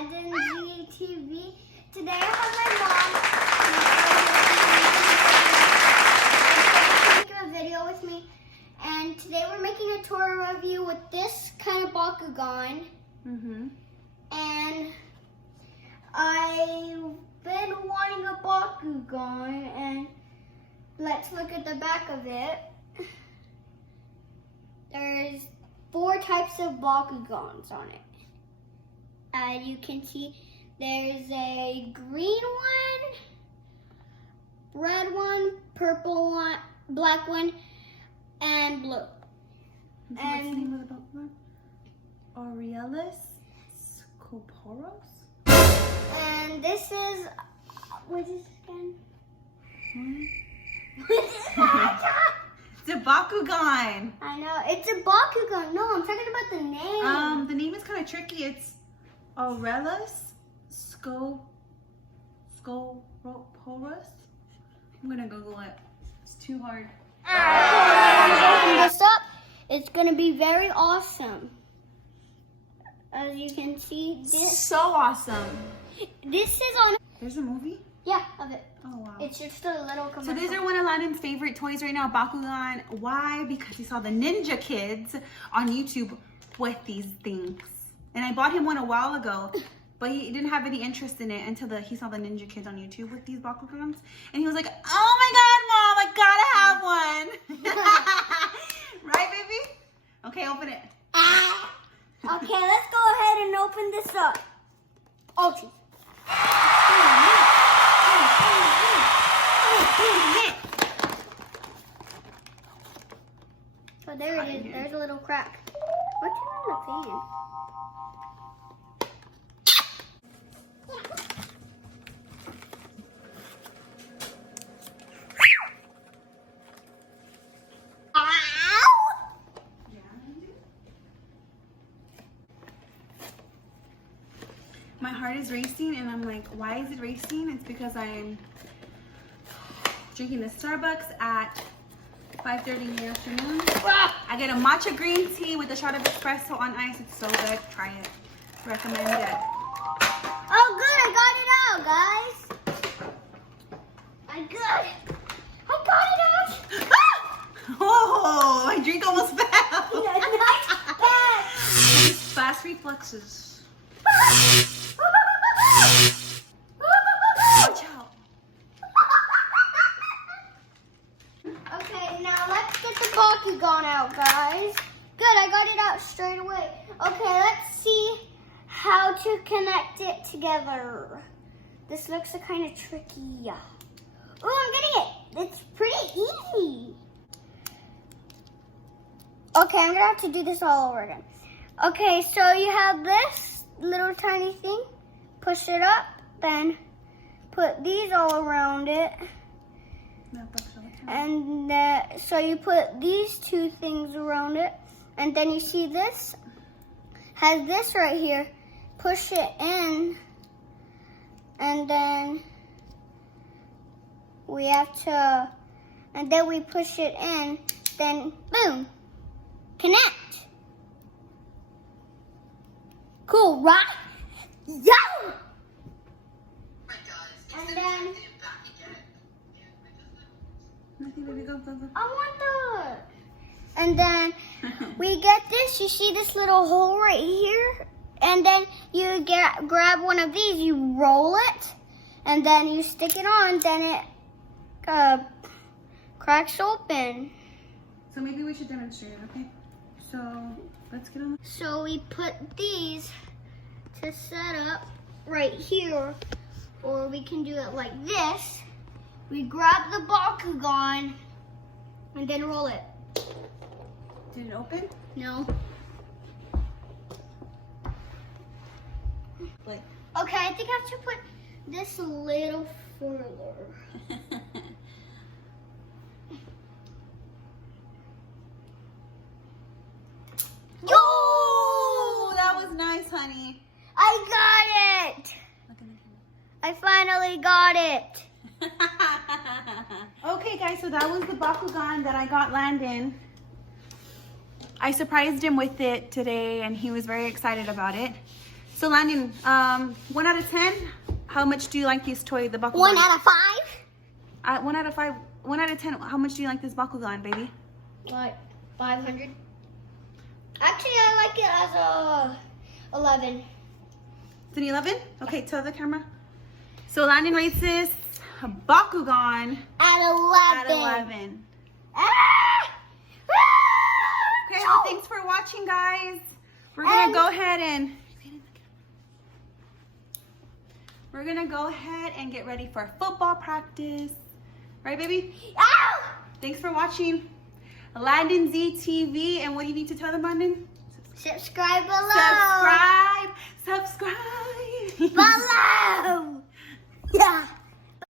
Landon GTV. Today I have my mom making a video with me, and today we're making a tour review with this kind of Bakugan. And I've been wanting a Bakugan, and let's look at the back of it. There's 4 types of Bakugans on it. You can see there's a green one, red one, purple one, black one, and blue. And what's the name of the Bakugan? Aurelis Scoporos? And this is, what is this again? It's a Bakugan. I know, it's a Bakugan. No, I'm talking about the name. The name is kind of tricky. It's Aurelis Scoporos. I'm gonna Google it. It's too hard. Open this up. It's gonna be very awesome. As you can see, this So awesome. is on. There's a movie? Yeah, of it. Oh wow. It's just a little commercial. So these are one of Landon's favorite toys right now, Bakugan. Why? Because he saw the Ninja Kids on YouTube with these things. And I bought him one a while ago, but he didn't have any interest in it until he saw the Ninja Kids on YouTube with these Bakugans. And he was like, oh my God, Mom, I gotta have one. Right, baby? Okay, open it. Okay, let's go ahead and open this up. Oh, geez. So there it is. There's a little crack. What's on the fan? My heart is racing, and I'm like, why is it racing? It's because I'm drinking the Starbucks at 5:30 in the afternoon. I get a matcha green tea with a shot of espresso on ice. It's so good. Try it. Recommend it. Oh, good. I got it out, guys. I got it. I got it out. Oh, my drink almost fell. Nice bag. Fast reflexes. Watch out. Okay, now let's get the Bakugan out, guys. Good, I got it out straight away. Okay, let's see how to connect it together. This looks kind of tricky. Oh, I'm getting it. It's pretty easy. Okay, I'm gonna have to do this all over again. Okay, so you have this little tiny thing. Push it up, then put these all around it. And so you put these 2 things around it, and then you see this has this right here. Push it in, and then we have to, and then we push it in, then boom, connect. Cool, right? Yeah. And then I want that. And then we get this. You see this little hole right here? And then you grab one of these, you roll it, and then you stick it on, then it cracks open. So maybe we should demonstrate it, okay? So let's get on. So we put these to set up right here, or we can do it like this. We grab the Bakugan and then roll it. Did it open? No. Like. Okay, I think I have to put this a little further. Yo! That was nice, honey. I got it! I finally got it. Okay, guys, so that was the Bakugan that I got Landon. I surprised him with it today, and he was very excited about it. So Landon, 1 out of 10, how much do you like this toy, the Bakugan? 1 out of 5. 1 out of 5. 1 out of 10. How much do you like this Bakugan, baby? Like 500. Actually, I like it as a 11. It's an 11? Okay, tell the camera. So Landon rates this Bakugan At 11. at 11. Ah! Okay, well, thanks for watching, guys. We're gonna go ahead and get ready for football practice. Right, baby? Ow! Thanks for watching Landon Z TV. And what do you need to tell them, Landon? Subscribe below. Subscribe. Below. Yeah.